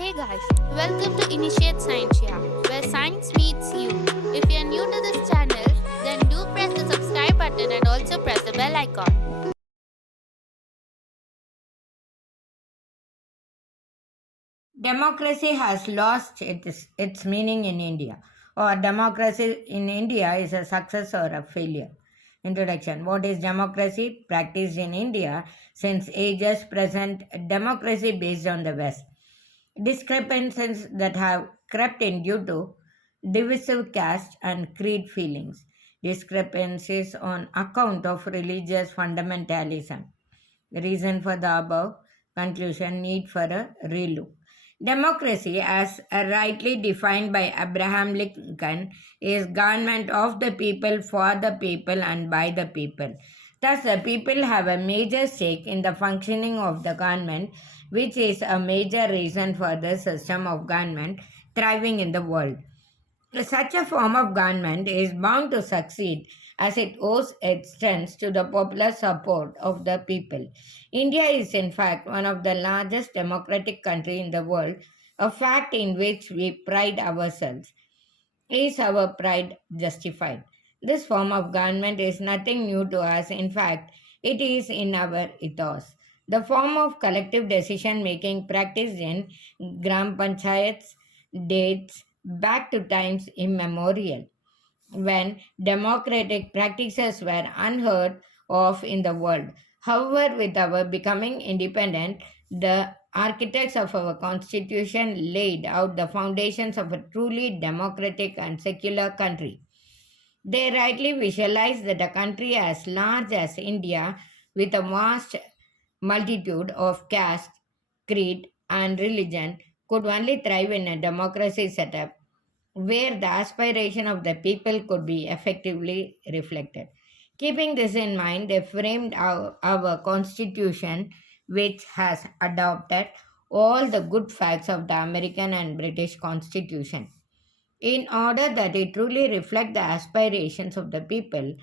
Hey guys, welcome to Initiate Science, where science meets you. If you're new to this channel, then do press the subscribe button and also press the bell icon. Democracy has lost its meaning in India, or democracy in India is a success or a failure. Introduction. What is democracy? Practiced in India since ages present, democracy based on the West. Discrepancies that have crept in due to divisive caste and creed feelings. Discrepancies on account of religious fundamentalism. The reason for the above conclusion need for a relook. Democracy, as rightly defined by Abraham Lincoln, is government of the people, for the people, and by the people. Thus, the people have a major stake in the functioning of the government, which is a major reason for the system of government thriving in the world. Such a form of government is bound to succeed as it owes its strength to the popular support of the people. India is in fact one of the largest democratic countries in the world, a fact in which we pride ourselves. Is our pride justified? This form of government is nothing new to us. In fact, it is in our ethos. The form of collective decision making practiced in Gram Panchayats dates back to times immemorial when democratic practices were unheard of in the world. However, with our becoming independent, the architects of our constitution laid out the foundations of a truly democratic and secular country. They rightly visualized that a country as large as India, with a vast multitude of caste, creed, and religion, could only thrive in a democracy setup where the aspiration of the people could be effectively reflected. Keeping this in mind, they framed our constitution, which has adopted all the good facts of the American and British constitution. In order that it truly reflect the aspirations of the people,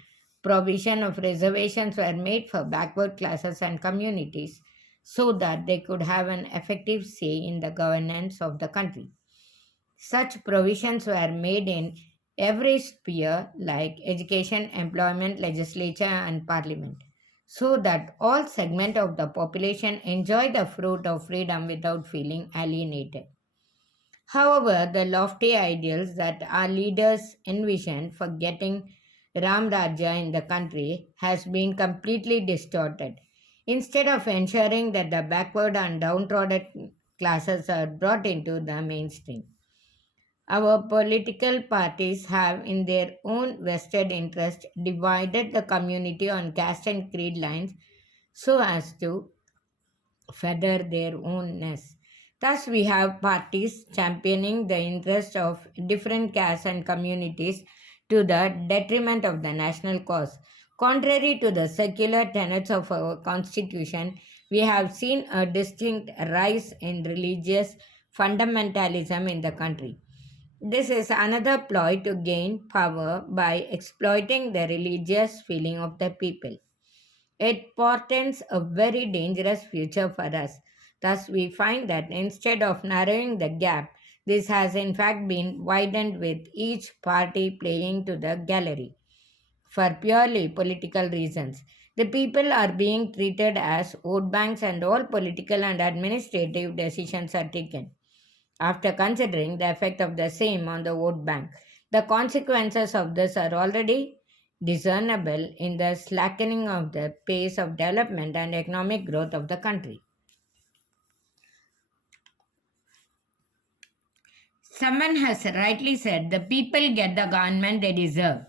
provision of reservations were made for backward classes and communities so that they could have an effective say in the governance of the country. Such provisions were made in every sphere like education, employment, legislature, and parliament, so that all segment of the population enjoy the fruit of freedom without feeling alienated. However, the lofty ideals that our leaders envisioned for getting Ram Rajya in the country has been completely distorted. Instead of ensuring that the backward and downtrodden classes are brought into the mainstream, our political parties have, in their own vested interest, divided the community on caste and creed lines so as to feather their own nest. Thus, we have parties championing the interest of different castes and communities to the detriment of the national cause. Contrary to the secular tenets of our constitution, we have seen a distinct rise in religious fundamentalism in the country. This is another ploy to gain power by exploiting the religious feeling of the people. It portends a very dangerous future for us. Thus, we find that instead of narrowing the gap, this has in fact been widened with each party playing to the gallery for purely political reasons. The people are being treated as vote banks, and all political and administrative decisions are taken after considering the effect of the same on the vote bank. The consequences of this are already discernible in the slackening of the pace of development and economic growth of the country. Someone has rightly said the people get the government they deserve.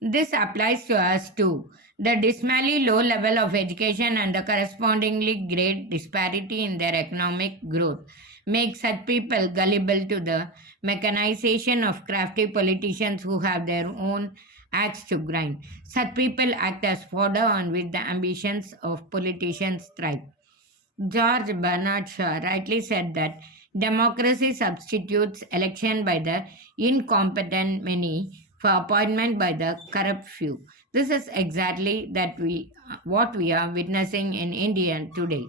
This applies to us too. The dismally low level of education and the correspondingly great disparity in their economic growth make such people gullible to the mechanization of crafty politicians who have their own axe to grind. Such people act as fodder on which the ambitions of politicians thrive. George Bernard Shaw rightly said that democracy substitutes election by the incompetent many for appointment by the corrupt few. This is exactly what we are witnessing in India today.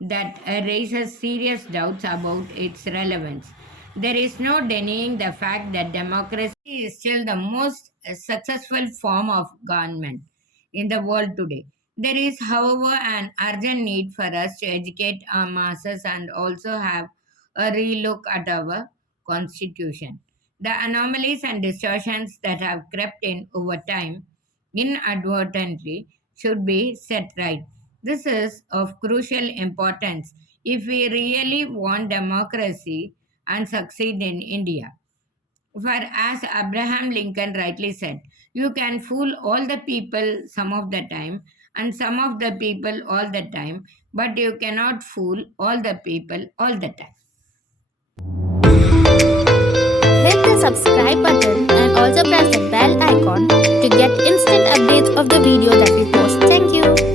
that raises serious doubts about its relevance. There is no denying the fact that democracy is still the most successful form of government in the world today. There is, however, an urgent need for us to educate our masses and also have a relook at our constitution. The anomalies and distortions that have crept in over time inadvertently should be set right. This is of crucial importance if we really want democracy and succeed in India. For as Abraham Lincoln rightly said, you can fool all the people some of the time and some of the people all the time, but you cannot fool all the people all the time. Hit the subscribe button and also press the bell icon to get instant updates of the video that we post. Thank you.